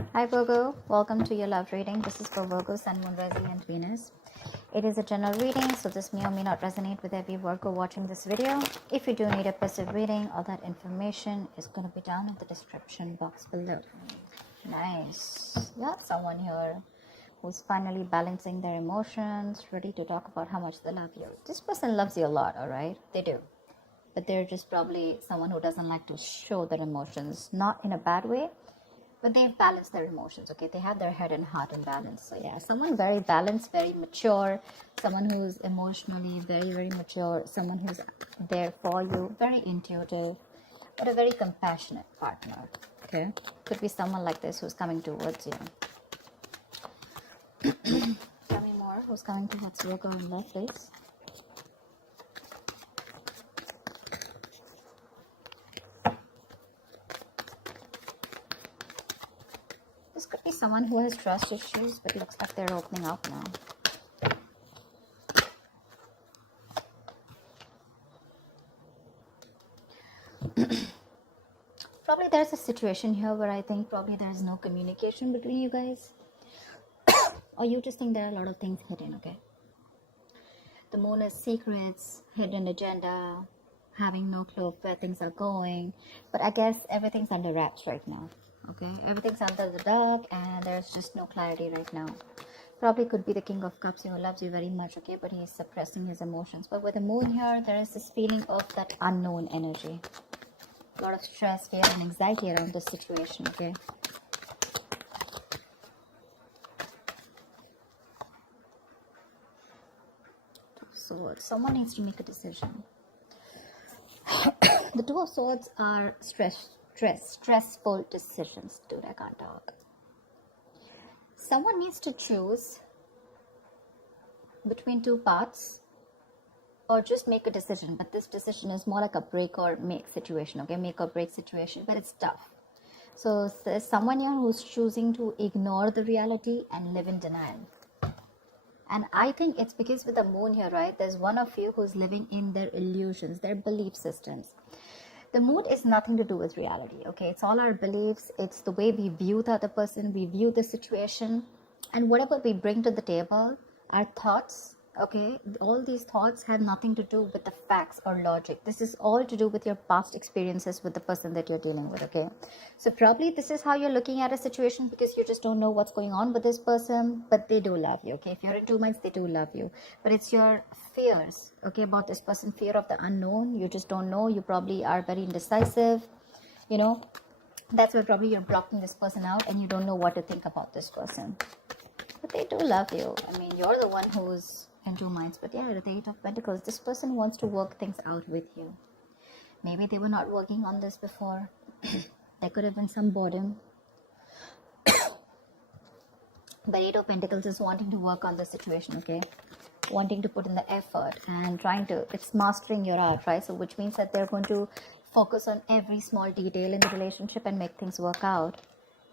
Hi Virgo, welcome to your love reading. This is for Virgo, Sun, Moon, Rising and Venus. It is a general reading, so this may or may not resonate with every Virgo watching this video. If you do need a passive reading, all that information is going to be down in the description box below. Nice. You have someone here who's finally balancing their emotions, ready to talk about how much they love you. This person loves you a lot, alright? They do. But they're just probably someone who doesn't like to show their emotions, not in a bad way, but they've balanced their emotions. Okay, they have their head and heart in balance. So yeah, someone very balanced, very mature, someone who's emotionally very mature, someone who's there for you, very intuitive, but a very compassionate partner. Okay, could be someone like this who's coming towards you. Tell me more. Who's coming towards Virgo in love, please? This could be someone who has trust issues, but it looks like they're opening up now. Probably there's a situation here where I think probably there's no communication between you guys. Or you just think there are a lot of things hidden, okay? The moon is secrets, hidden agenda, having no clue of where things are going. But I guess everything's under wraps right now. Okay, everything's under the dark and there's just no clarity right now. Probably could be the King of Cups who loves you very much, okay, but he's suppressing his emotions. But with the moon here, there is this feeling of that unknown energy. A lot of stress, fear and anxiety around this situation, okay. Two of Swords. Someone needs to make a decision. The Two of Swords are stressful decisions. Dude, I can't talk. Someone needs to choose between two paths or just make a decision. But this decision is more like a break or make situation, okay? Make or break situation, but it's tough. So there's someone here who's choosing to ignore the reality and live in denial. And I think it's because with the moon here, right? There's one of you who's living in their illusions, their belief systems. The mood is nothing to do with reality, okay? It's all our beliefs. It's the way we view the other person, we view the situation. And whatever we bring to the table, our thoughts, okay? All these thoughts have nothing to do with the facts or logic. This is all to do with your past experiences with the person that you're dealing with, okay? So probably this is how you're looking at a situation because you just don't know what's going on with this person, but they do love you, okay? If you're in 2 months, they do love you. But it's your fears, okay, about this person, fear of the unknown. You just don't know. You probably are very indecisive, you know. That's why probably you're blocking this person out and you don't know what to think about this person. But they do love you. I mean, you're the one who's in 2 minds. But yeah, the Eight of Pentacles, this person wants to work things out with you. Maybe they were not working on this before. There could have been some boredom. But Eight of Pentacles is wanting to work on the situation, okay? Wanting to put in the effort and trying to, it's mastering your art, right? So which means that they're going to focus on every small detail in the relationship and make things work out.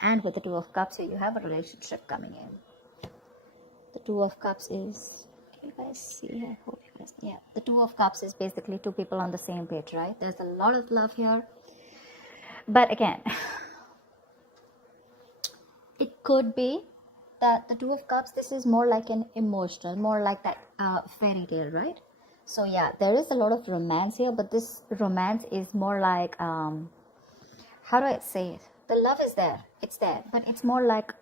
And with the Two of Cups here, you have a relationship coming in. The Two of Cups is, can you guys see? I hope you guys, yeah. The Two of Cups is basically two people on the same page, right? There's a lot of love here. But again, it could be that the Two of Cups, this is more like an emotional, more like that fairy tale, right? So yeah, there is a lot of romance here, but this romance is more like, how do I say it? The love is there, it's there, but it's more like,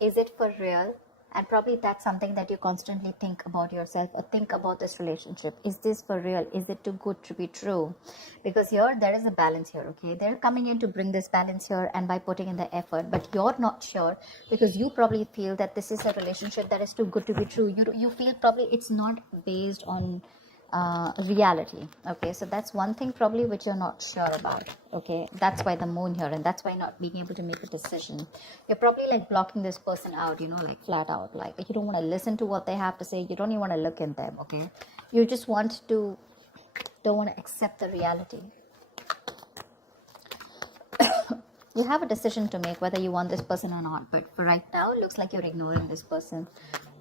is it for real? And probably that's something that you constantly think about yourself or think about this relationship. Is this for real? Is it too good to be true? Because here, there is a balance here, okay? They're coming in to bring this balance here and by putting in the effort, but you're not sure because you probably feel that this is a relationship that is too good to be true. You feel probably it's not based on reality, okay? So that's one thing probably which you're not sure about, okay? That's why the moon here, and that's why not being able to make a decision. You're probably like blocking this person out, you know, like flat out, like you don't want to listen to what they have to say. You don't even want to look in them, okay? You just don't want to accept the reality. You have a decision to make whether you want this person or not, but for right now, it looks like you're ignoring this person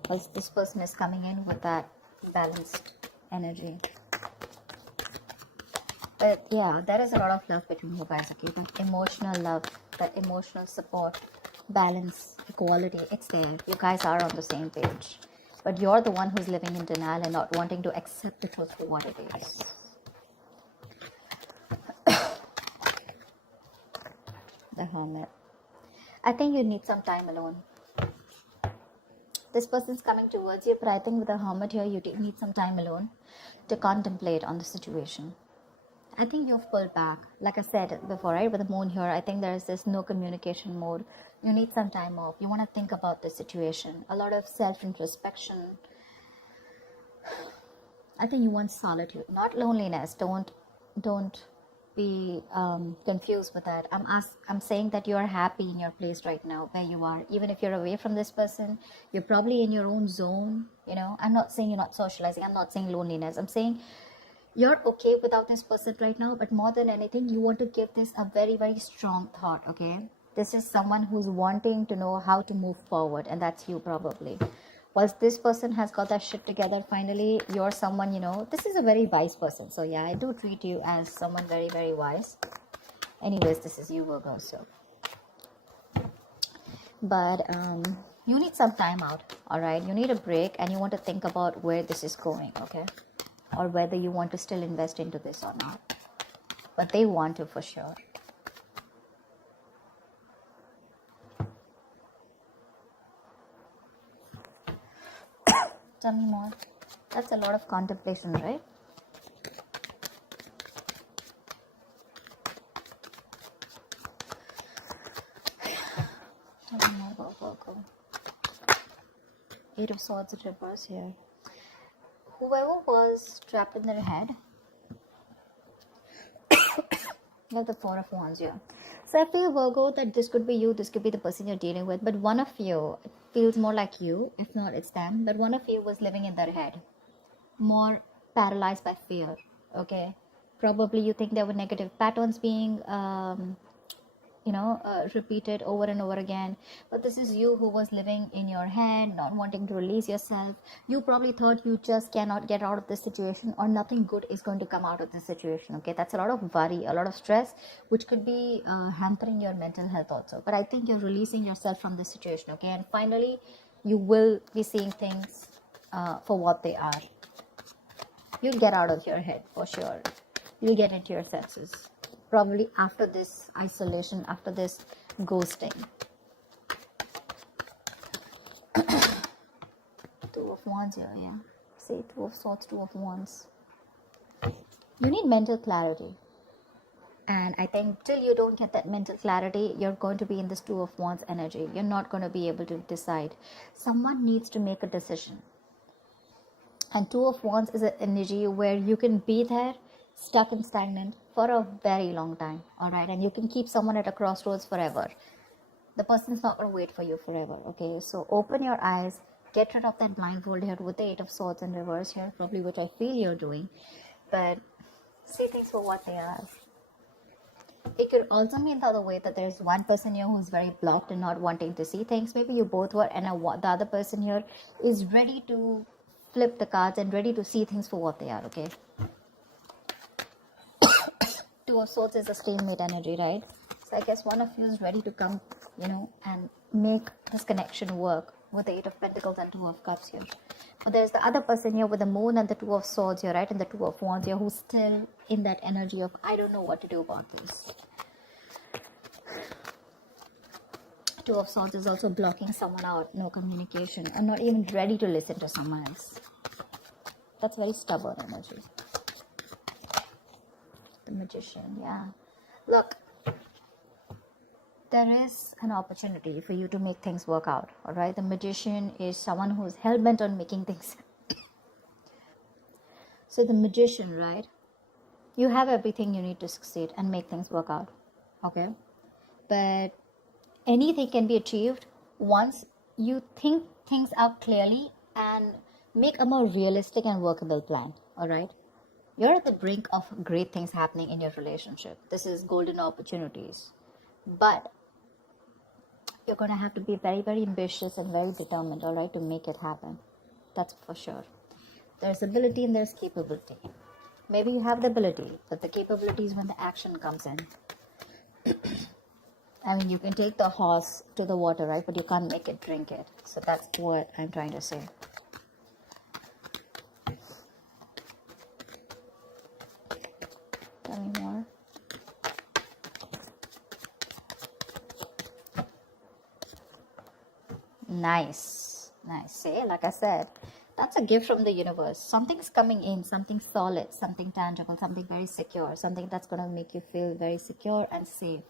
because this person is coming in with that balanced energy. But yeah, there is a lot of love between you guys, okay? The emotional love, the emotional support, balance, equality, it's there. You guys are on the same page. But you're the one who's living in denial and not wanting to accept the truth for what it is. The Hermit. I think you need some time alone. This person's coming towards you, but I think with the Hermit here, you need some time alone to contemplate on the situation. I think you've pulled back. Like I said before, right? With the moon here, I think there's this no communication mode. You need some time off. You want to think about the situation. A lot of self-introspection. I think you want solitude, not loneliness. Don't be confused with that. I'm saying that you are happy in your place right now, where you are. Even if you're away from this person, you're probably in your own zone. You know, I'm not saying you're not socializing. I'm not saying loneliness. I'm saying you're okay without this person right now, but more than anything, you want to give this a very, very strong thought, okay? This is someone who's wanting to know how to move forward, and that's you probably. Whilst this person has got that shit together, finally, you're someone, you know, this is a very wise person. So yeah, I do treat you as someone very, very wise. Anyways, this is you, Virgo, so. But you need some time out, all right? You need a break, and you want to think about where this is going, okay? Or whether you want to still invest into this or not. But they want to for sure. Tell me more. That's a lot of contemplation, right? Tell me more about Virgo. 8 of Swords in reverse here. Whoever was trapped in their head, you have the 4 of Wands here. So I feel, Virgo, that this could be you, this could be the person you're dealing with, but one of you, it feels more like you, if not it's them, but one of you was living in their head, more paralyzed by fear, okay? Probably you think there were negative patterns being repeated over and over again, but this is you who was living in your head, not wanting to release yourself. You probably thought you just cannot get out of this situation, or nothing good is going to come out of this situation, okay? That's a lot of worry, a lot of stress, which could be hampering your mental health also. But I think you're releasing yourself from this situation, okay? And finally, you will be seeing things for what they are. You'll get out of your head for sure. You'll get into your senses. Probably after this isolation, after this ghosting. 2 of Wands here, yeah. See, 2 of Swords, 2 of Wands. You need mental clarity. And I think till you don't get that mental clarity, you're going to be in this 2 of Wands energy. You're not going to be able to decide. Someone needs to make a decision. And 2 of Wands is an energy where you can be there, stuck and stagnant for a very long time, all right? And you can keep someone at a crossroads forever. The person's not going to wait for you forever, okay? So open your eyes, get rid of that blindfold here with the 8 of Swords in reverse here, probably which I feel you're doing. But see things for what they are. It could also mean the other way, that there's one person here who's very blocked and not wanting to see things. Maybe you both were, and the other person here is ready to flip the cards and ready to see things for what they are, okay? 2 of Swords is a stalemate energy, right? So I guess one of you is ready to come, and make this connection work with the 8 of Pentacles and 2 of Cups here. But there's the other person here with the Moon and the 2 of Swords here, right? And the 2 of Wands here, who's still in that energy of, I don't know what to do about this. 2 of Swords is also blocking someone out, no communication, and not even ready to listen to someone else. That's very stubborn energy. The Magician, yeah. Look, there is an opportunity for you to make things work out, all right? The Magician is someone who's hell-bent on making things. So the Magician, right? You have everything you need to succeed and make things work out, okay? But anything can be achieved once you think things out clearly and make a more realistic and workable plan, all right? You're at the brink of great things happening in your relationship. This is golden opportunities. But you're going to have to be very, very ambitious and very determined, all right, to make it happen. That's for sure. There's ability and there's capability. Maybe you have the ability, but the capability is when the action comes in. I mean, you can take the horse to the water, right? But you can't make it drink it. So that's what I'm trying to say. Tell me more. Nice. Nice. See, like I said, that's a gift from the universe. Something's coming in, something solid, something tangible, something very secure, something that's going to make you feel very secure and safe.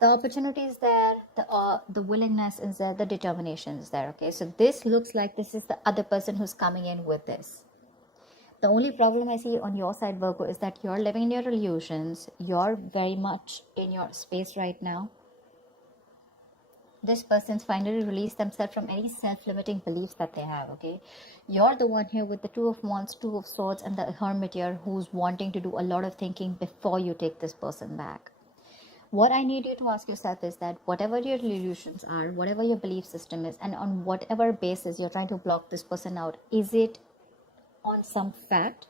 The opportunity is there, the willingness is there, the determination is there. Okay, so this looks like this is the other person who's coming in with this. The only problem I see on your side, Virgo, is that you're living in your illusions. You're very much in your space right now. This person's finally released themselves from any self-limiting beliefs that they have, okay? You're the one here with the Two of Wands, Two of Swords, and the Hermit here who's wanting to do a lot of thinking before you take this person back. What I need you to ask yourself is that whatever your illusions are, whatever your belief system is, and on whatever basis you're trying to block this person out, is it on some fact?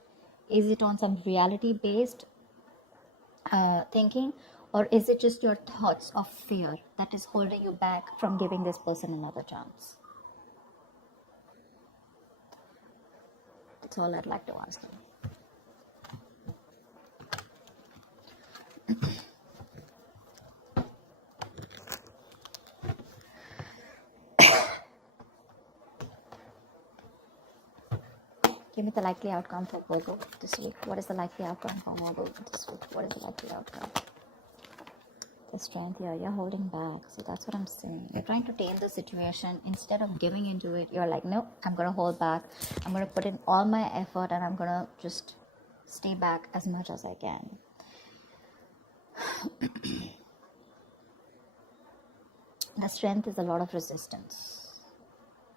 Is it on some reality-based thinking? Or is it just your thoughts of fear that is holding you back from giving this person another chance? That's all I'd like to ask you. Give me the likely outcome for Virgo this week. What is the likely outcome for Virgo this week? What is the likely outcome? The strength here, you're holding back. So that's what I'm saying. You're trying to tame the situation. Instead of giving into it, you're like, no, I'm going to hold back. I'm going to put in all my effort and I'm going to just stay back as much as I can. The strength is a lot of resistance.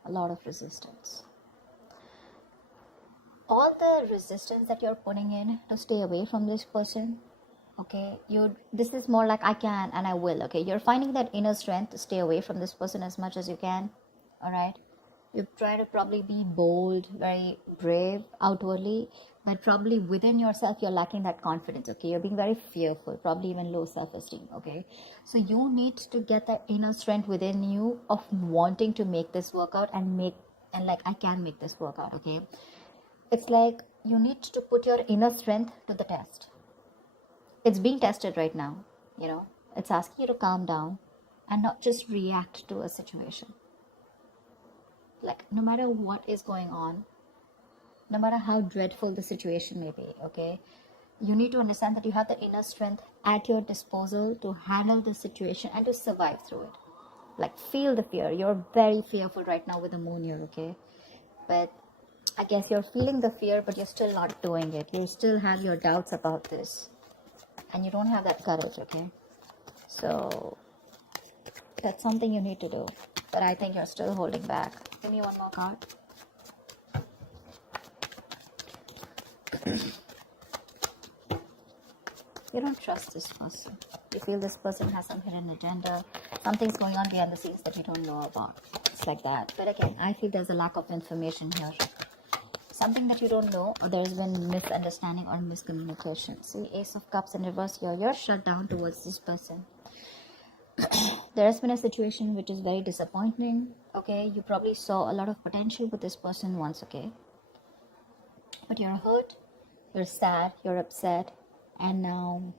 A lot of resistance. All the resistance that you're putting in to stay away from this person, okay, this is more like I can and I will, okay? You're finding that inner strength to stay away from this person as much as you can, all right? You try to probably be bold, very brave outwardly, but probably within yourself, you're lacking that confidence, okay? You're being very fearful, probably even low self-esteem, okay? So you need to get that inner strength within you of wanting to make this work out and like, I can make this work out, okay? It's like you need to put your inner strength to the test. It's being tested right now, you know. It's asking you to calm down and not just react to a situation. Like, no matter what is going on, no matter how dreadful the situation may be, okay, you need to understand that you have the inner strength at your disposal to handle the situation and to survive through it. Like, feel the fear. You're very fearful right now with the moon here, okay? But I guess you're feeling the fear, but you're still not doing it. You still have your doubts about this. And you don't have that courage, okay? So that's something you need to do. But I think you're still holding back. Give me one more card. You don't trust this person. You feel this person has some hidden agenda. Something's going on behind the scenes that you don't know about. It's like that. But again, I feel there's a lack of information here. Something that you don't know, or there's been misunderstanding or miscommunication. See, Ace of Cups in reverse here. You're shut down towards this person. There has been a situation which is very disappointing. Okay, you probably saw a lot of potential with this person once, okay? But you're hurt, you're sad, you're upset, and now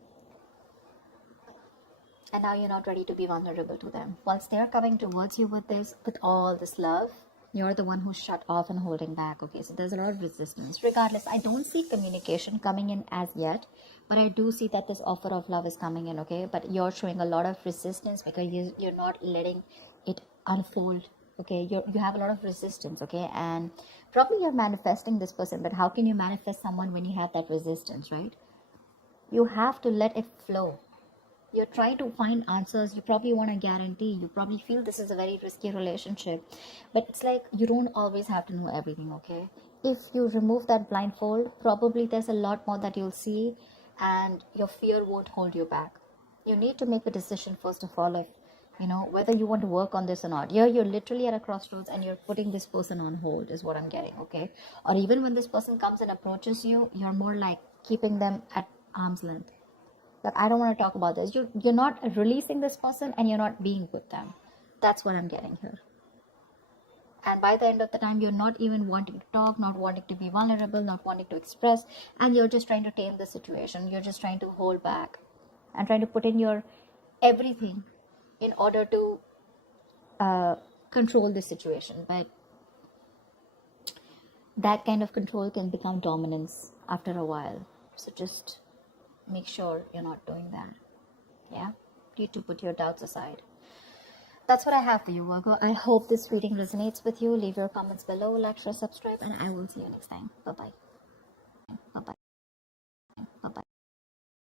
you're not ready to be vulnerable to them. Once they're coming towards you with all this love, you're the one who's shut off and holding back, okay? So there's a lot of resistance. Regardless, I don't see communication coming in as yet, but I do see that this offer of love is coming in, okay? But you're showing a lot of resistance because you're not letting it unfold, okay? You have a lot of resistance, okay? And probably you're manifesting this person, but how can you manifest someone when you have that resistance, right? You have to let it flow. You're trying to find answers. You probably want a guarantee. You probably feel this is a very risky relationship. But it's like you don't always have to know everything, okay? If you remove that blindfold, probably there's a lot more that you'll see and your fear won't hold you back. You need to make a decision first of all, if, you know, whether you want to work on this or not. You're literally at a crossroads and you're putting this person on hold is what I'm getting, okay? Or even when this person comes and approaches you, you're more like keeping them at arm's length. Like, I don't want to talk about this. You're not releasing this person, and you're not being with them. That's what I'm getting here. And by the end of the time, you're not even wanting to talk, not wanting to be vulnerable, not wanting to express, and you're just trying to tame the situation. You're just trying to hold back and trying to put in your everything in order to control the situation. But that kind of control can become dominance after a while. So just make sure you're not doing that. Yeah, you need to put your doubts aside. That's what I have for you, Virgo. I hope this reading resonates with you. Leave your comments below, like, share, subscribe, and I will see you next time. Bye-bye.